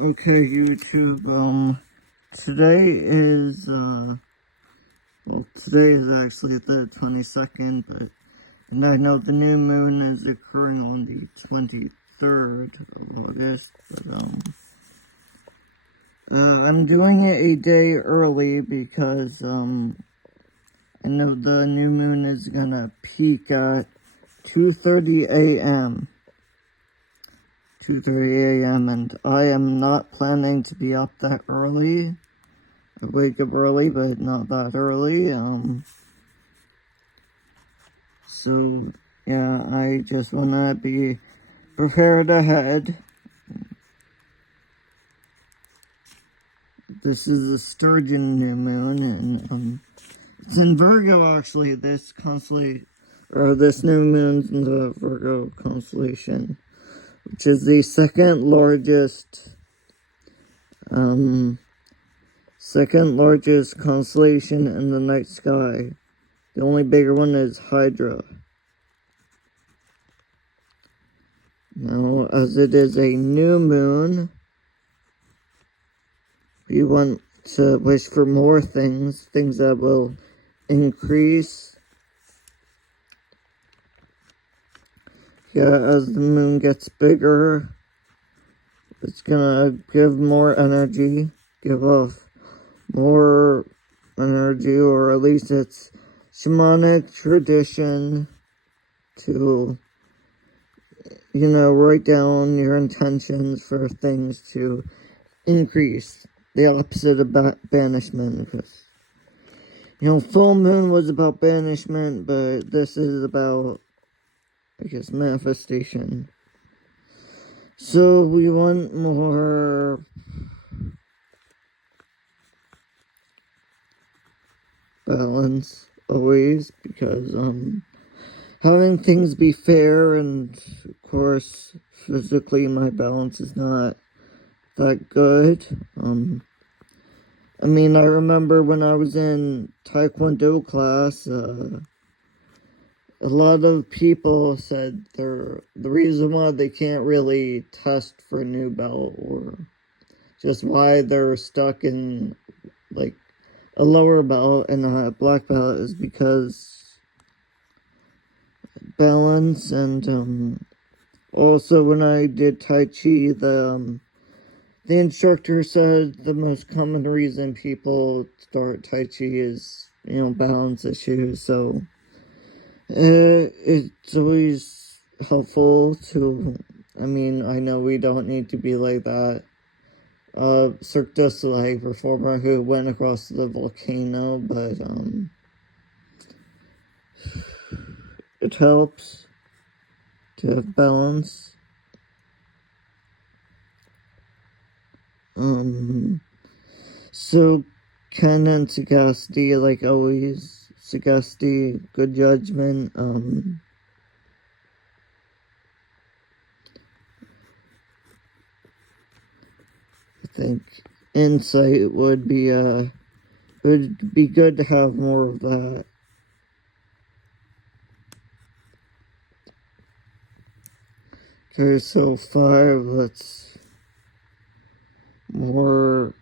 Okay, YouTube, today is actually the 22nd, and I know the new moon is occurring on the 23rd of August, I'm doing it a day early because, I know the new moon is gonna peak at 2:30 a.m. 2:30 a.m. and I am not planning to be up that early. I wake up early, but not that early. So yeah, I just wanna be prepared ahead. This is a Sturgeon new moon, and it's in Virgo actually. This new moon's in the Virgo constellation, which is the second largest constellation in the night sky. The only bigger one is Hydra. Now, as it is a new moon, we want to wish for more things that will increase. Yeah, as the moon gets bigger, it's gonna give more energy, give off more energy, or at least it's shamanic tradition to, write down your intentions for things to increase. The opposite of banishment, because, full moon was about banishment, but this is about, I guess, manifestation. So we want more balance always, because having things be fair, and of course physically my balance is not that good. I remember when I was in Taekwondo class, a lot of people said the reason why they can't really test for a new belt, or just why they're stuck in like a lower belt and not a black belt, is because balance. And also when I did Tai Chi, the instructor said the most common reason people start Tai Chi is, balance issues. So it's always helpful to, I know we don't need to be like that Cirque du Soleil performer who went across the volcano, but it helps to have balance. So Ken and sagacity, like always. Sagacity, good judgment. I think insight would be good to have more of that. Okay, so 5, let's more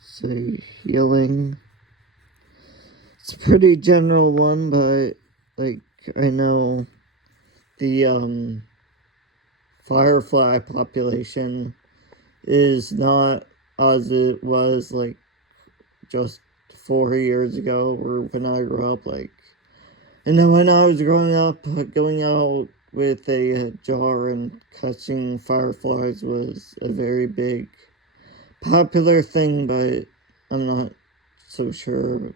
say healing. It's a pretty general one, but I know the firefly population is not as it was just 4 years ago, or when I grew up. And when I was growing up, going out with a jar and catching fireflies was a very big popular thing, but I'm not so sure.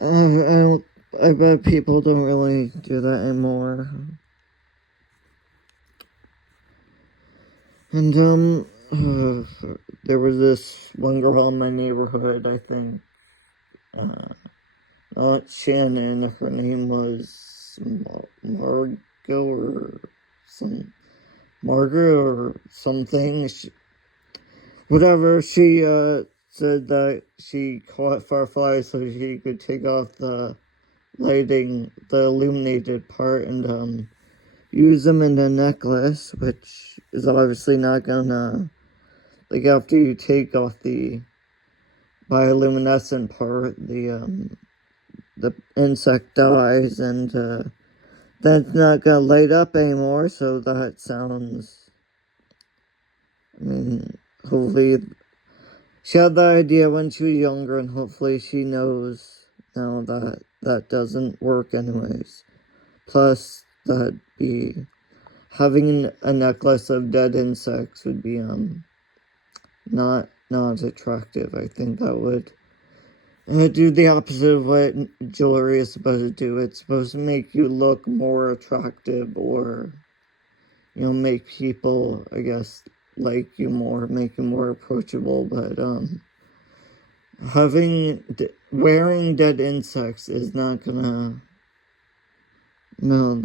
I bet people don't really do that anymore. And there was this one girl in my neighborhood, I think, not Shannon, her name was Margot or Margaret or something. Whatever, she said that she caught fireflies so she could take off the lighting, the illuminated part, and use them in a necklace, which is obviously not gonna, like, after you take off the bioluminescent part, the insect dies, and that's not gonna light up anymore. So that sounds, I mean, hopefully she had that idea when she was younger, and hopefully she knows now that that doesn't work anyways. Plus, that be having a necklace of dead insects would be not attractive. I think that would do the opposite of what jewelry is supposed to do. It's supposed to make you look more attractive, or make people, I guess, like you more, make you more approachable. But wearing dead insects is not gonna. No,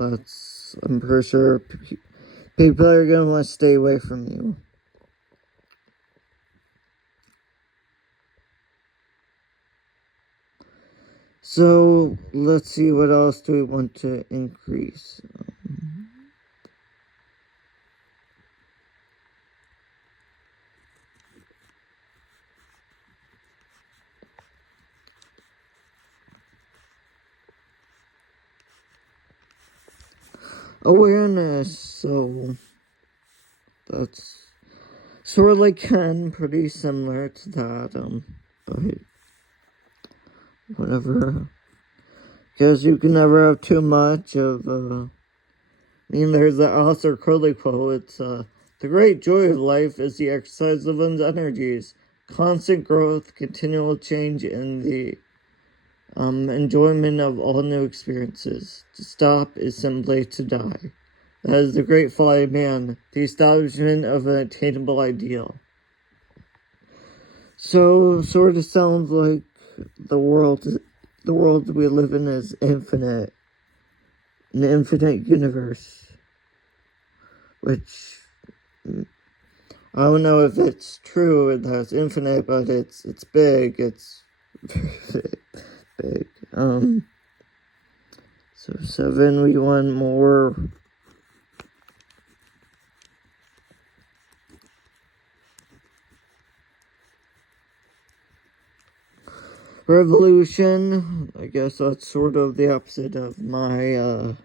I'm pretty sure people are gonna want to stay away from you. So let's see, what else do we want to increase? Awareness. So that's sort of like Ken, pretty similar to that. But whatever. Because you can never have too much of. There's the Arthur Curly quote. It's the great joy of life is the exercise of one's energies, constant growth, continual change, and the enjoyment of all new experiences. To stop is simply to die. That is the great folly of man, the establishment of an attainable ideal. So, sort of sounds like the world we live in is infinite, an infinite universe, which I don't know if it's true that it's infinite, but it's big. It's big. So 7, we want more. Revolution. I guess that's sort of the opposite of my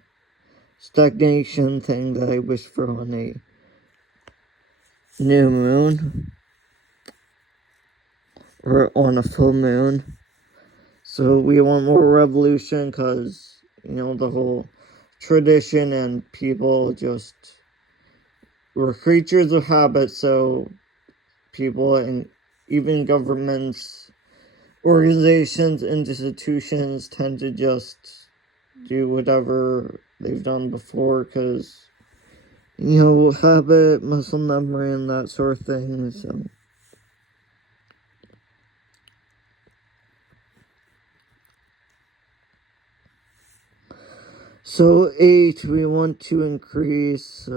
stagnation thing that I wish for on a new moon, or on a full moon. So we want more revolution because, the whole tradition and people just were creatures of habit. So people, and even governments, organizations, institutions tend to just do whatever they've done before because, habit, muscle memory, and that sort of thing. So 8, we want to increase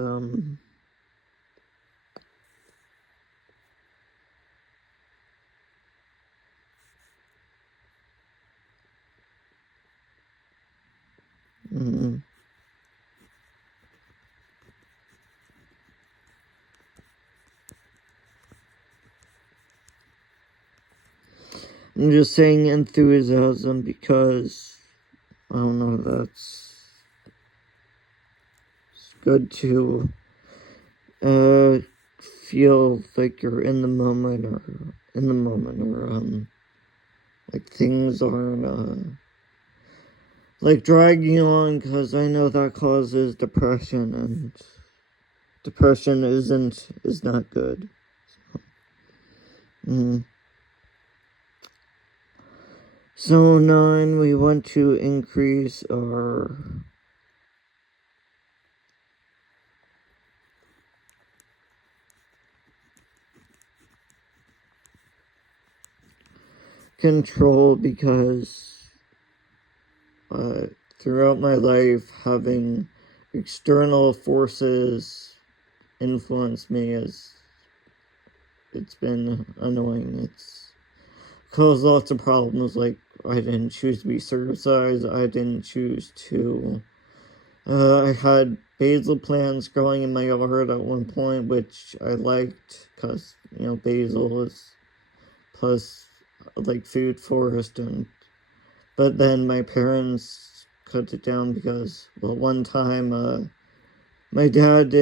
I'm just saying enthusiasm because, I don't know, it's good to feel like you're in the moment, or like things aren't like dragging on, because I know that causes depression, and depression is not good. So 9, we want to increase our control, because throughout my life, having external forces influence me it's been annoying. It's caused lots of problems, like I didn't choose to be circumcised, I didn't choose to I had basil plants growing in my yard at one point, which I liked because, basil is plus like food forest, but then my parents cut it down because, well, one time, my dad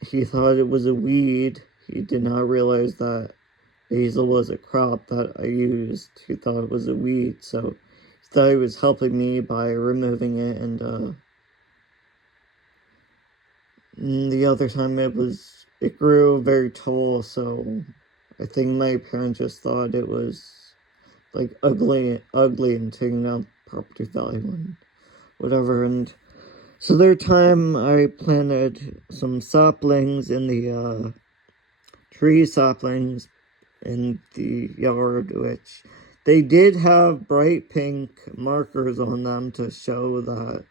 he thought it was a weed. He did not realize that basil was a crop that I used. He thought it was a weed, so he thought he was helping me by removing it, and the other time it grew very tall, so I think my parents just thought it was like ugly and taking down property value and whatever. And so there time I planted some saplings in the tree saplings in the yard, which they did have bright pink markers on them to show that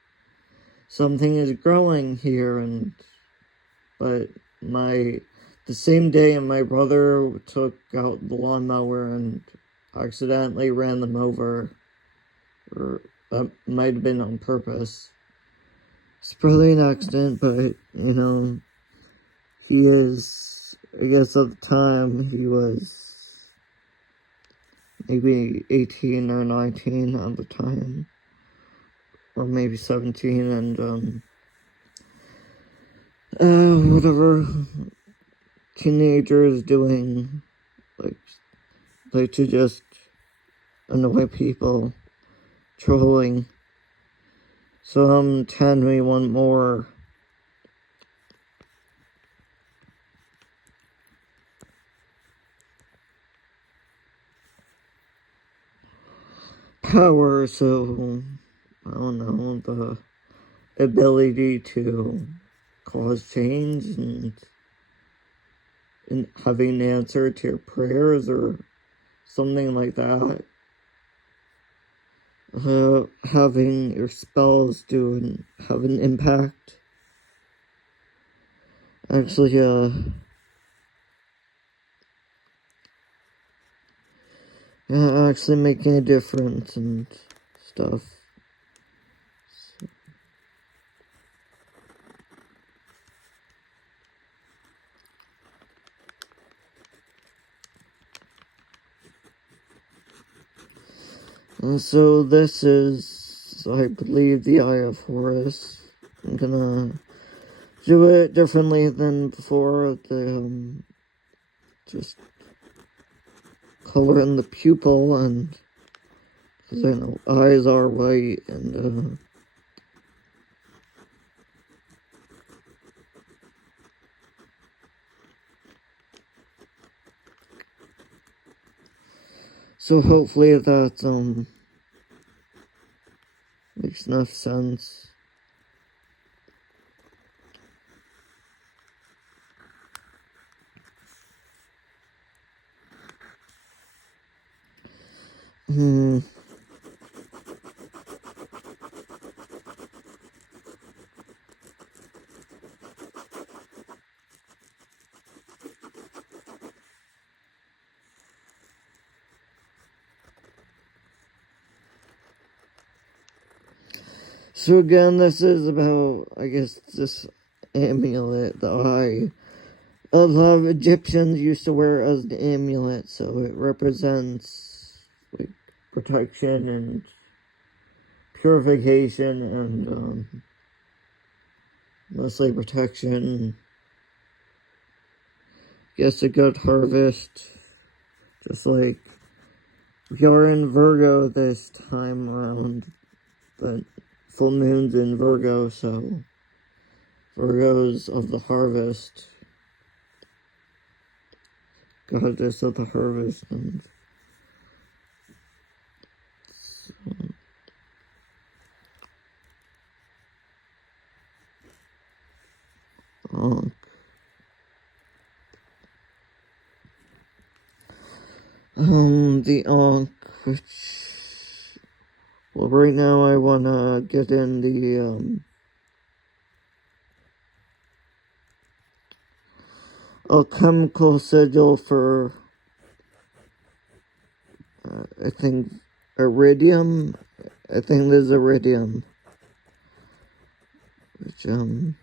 something is growing here. But the same day, my brother took out the lawnmower and accidentally ran them over, or that might have been on purpose. It's probably an accident, but he is, I guess at the time he was maybe 18 or 19 at the time, or maybe 17, and whatever teenagers doing, like to just annoy people, trolling. So telling me one more power, so I don't know, the ability to cause change and having an answer to your prayers or something like that. Having your spells have an impact. Actually, actually making a difference and stuff. And so this is, I believe, the Eye of Horus. I'm gonna do it differently than before. Just color in the pupil, and because I know eyes are white, and so hopefully that makes enough sense. So again, this is about, I guess, this amulet that a lot of Egyptians used to wear as an amulet, so it represents like protection and purification and mostly protection. Guess a good harvest, just like we are in Virgo this time around, but full moon's in Virgo, so Virgo's of the harvest, goddess of the harvest, and the Ankh, which, well, right now I wanna get in the alchemical sigil for I think iridium. I think there's iridium, which, I'm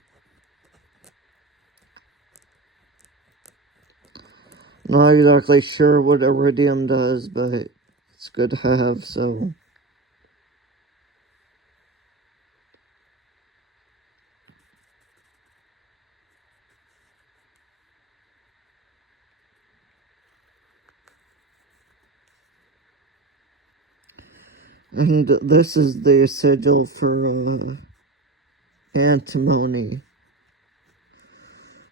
not exactly sure what iridium does, but it's good to have, so. And this is the sigil for, antimony,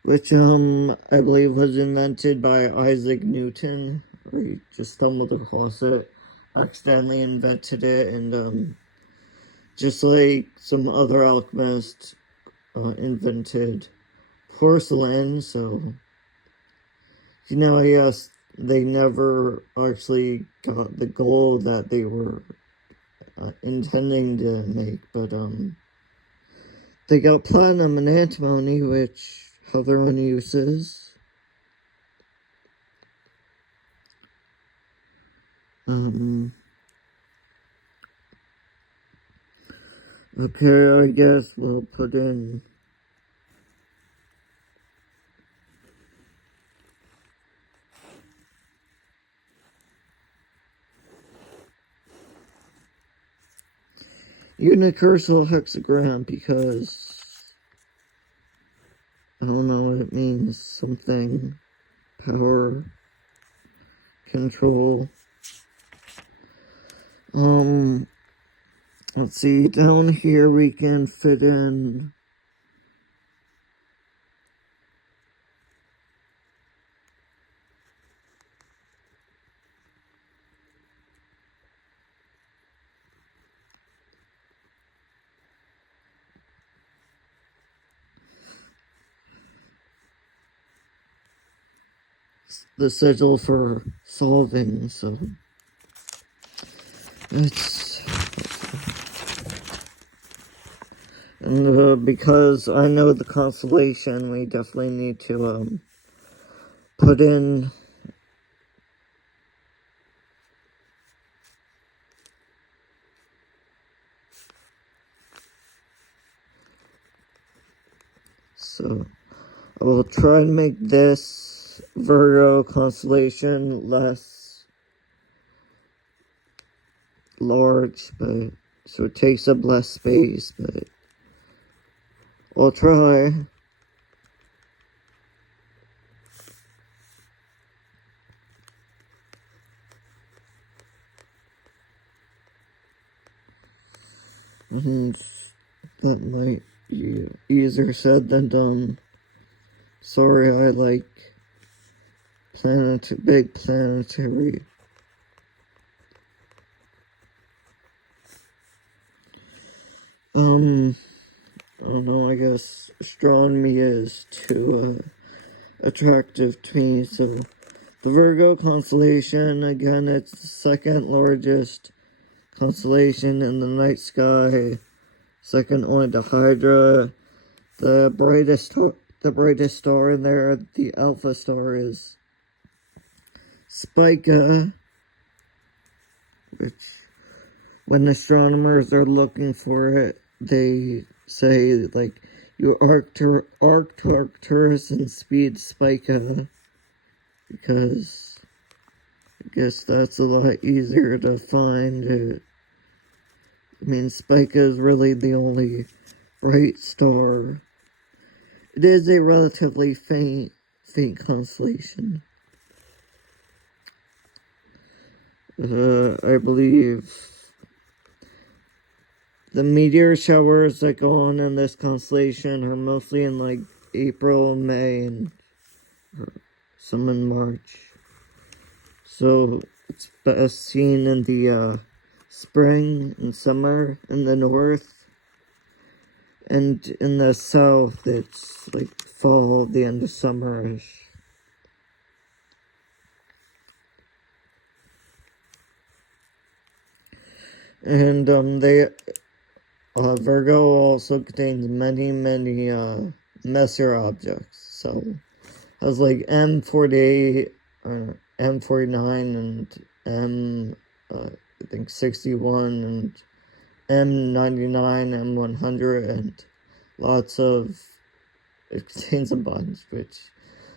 which, I believe was invented by Isaac Newton, or he just stumbled across it, accidentally invented it, and, just like some other alchemists, invented porcelain, so, yes, they never actually got the gold that they were intending to make, but, they got platinum and antimony, which have their own uses. Up here, I guess we'll put in unicursal hexagram because I don't know what it means. Something, power, control. Let's see, down here we can fit in the sigil for solving, so it's, and because I know the constellation, we definitely need to put in so I will try and make this Virgo constellation less large, but so it takes up less space, but I'll try. And that might be easier said than done. Sorry, I like big planetary. I don't know, I guess astronomy is too attractive to me, so the Virgo constellation, again, it's the second largest constellation in the night sky, second only to Hydra. The brightest star in there, the alpha star, is Spica, which, when astronomers are looking for it, they say, like, you Arcturus and speed Spica, because I guess that's a lot easier to find. I mean, Spica is really the only bright star. It is a relatively faint constellation. I believe the meteor showers that go on in this constellation are mostly in like April, May, and some in March. So it's best seen in the spring and summer in the north. And in the south, it's like fall, the end of summerish. And Virgo also contains many messier objects. So has like M48, M49, and I think 61, and M99, M100, and it contains a bunch, which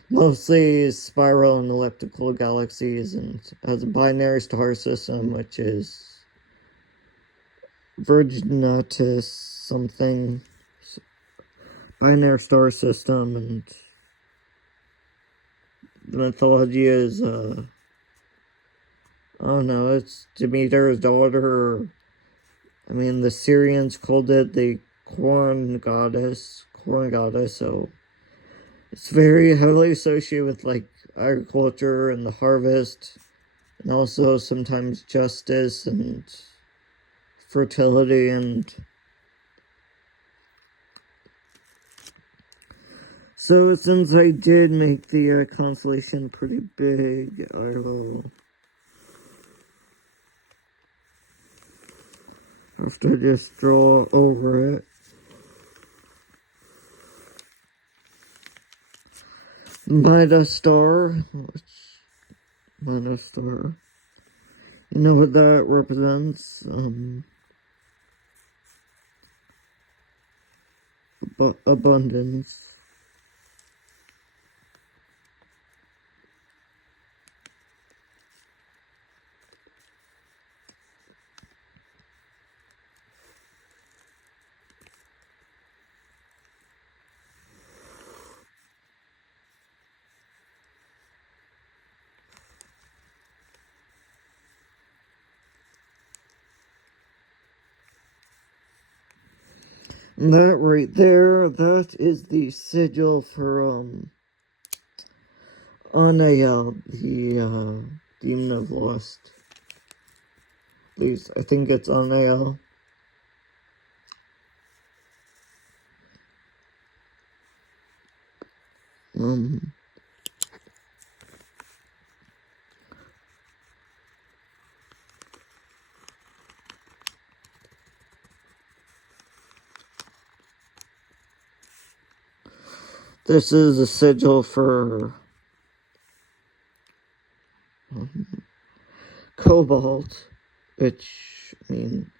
mostly is spiral and elliptical galaxies, and has a binary star system, which is Virginatus something, binary star system, and the mythology is, I don't know, it's Demeter's daughter. I mean, the Syrians called it the corn goddess, so it's very heavily associated with, like, agriculture and the harvest, and also sometimes justice and fertility. And so since I did make the constellation pretty big, I will have to just draw over it. Midas star, Midas star. You know what that represents? Abundance. And that right there, that is the sigil for Anael, the demon of lust. At least I think it's Anael. This is a sigil for cobalt, which, I mean,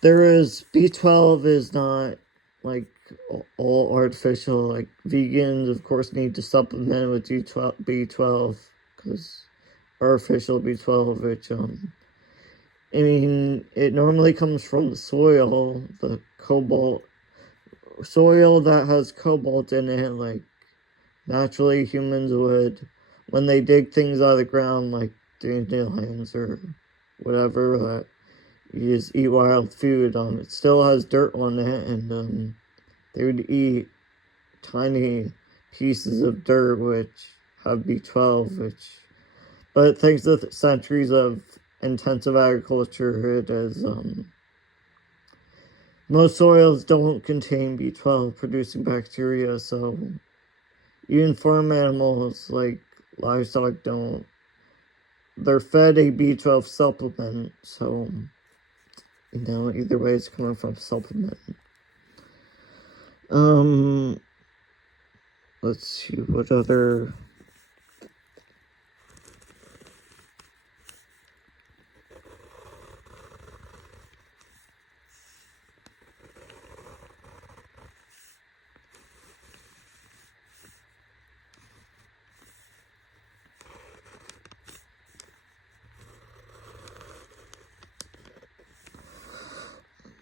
there is, B12 is not, like, all artificial. Like, vegans, of course, need to supplement with B12, because artificial B12, which, I mean, it normally comes from the soil, the cobalt, soil that has cobalt in it, like, naturally humans would, when they dig things out of the ground, like dandelions or whatever, that you just eat wild food, it still has dirt on it, and they would eat tiny pieces of dirt which have B12, but thanks to centuries of intensive agriculture, it is, most soils don't contain B12 producing bacteria, so even farm animals, like livestock, don't. They're fed a B12 supplement, so, you know, either way it's coming from supplement. Let's see, what other...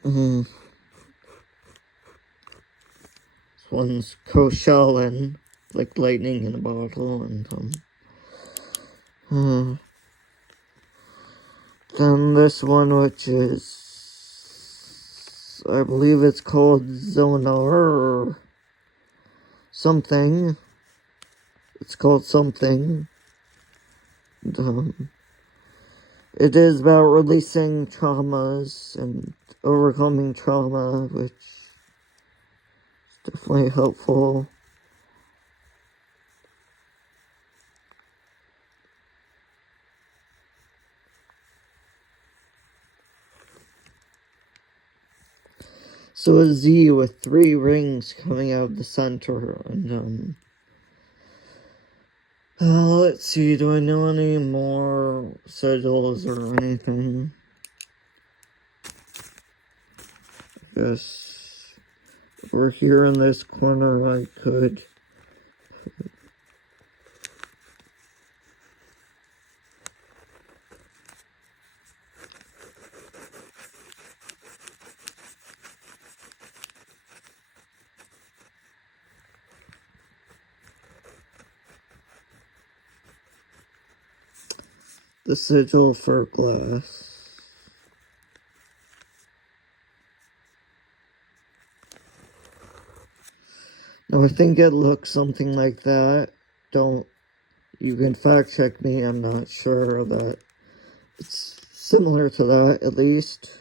This one's Koshalin, like lightning in a bottle, and then this one, which is, I believe it's called Zonar or something. It's called something. And, it is about releasing traumas and overcoming trauma, which is definitely helpful. So a Z with 3 rings coming out of the center, and let's see, do I know any more sigils or anything? I guess over here in this corner I could the sigil for glass. Now I think it looks something like that. You can fact check me, I'm not sure that it's similar to that at least.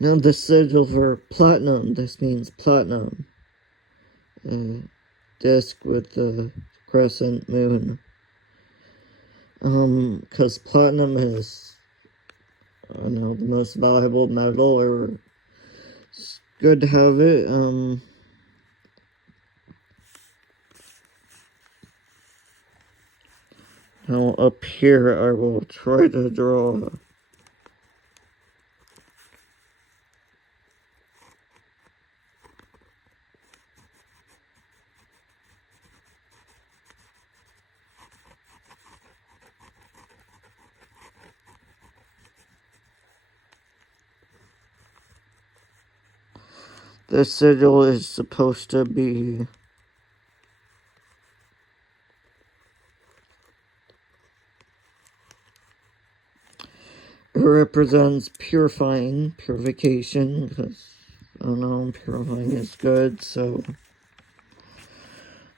Now the sigil for platinum, this means platinum. Disc with the crescent moon. Because platinum is, I don't know, the most valuable metal, or it's good to have it. Now up here I will try to draw this sigil is supposed to be it represents purification, because, I don't know, purifying is good, so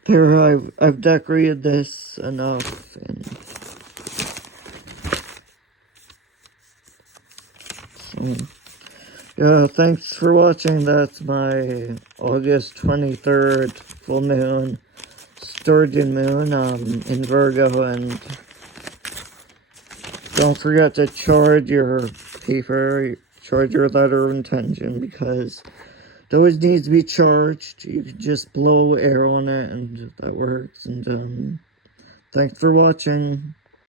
there, I've decorated this enough, and so, yeah, thanks for watching. That's my August 23rd full moon, Sturgeon moon, in Virgo, and don't forget to charge your paper, charge your letter of intention, because it always needs to be charged. You can just blow air on it, and that works. And thanks for watching.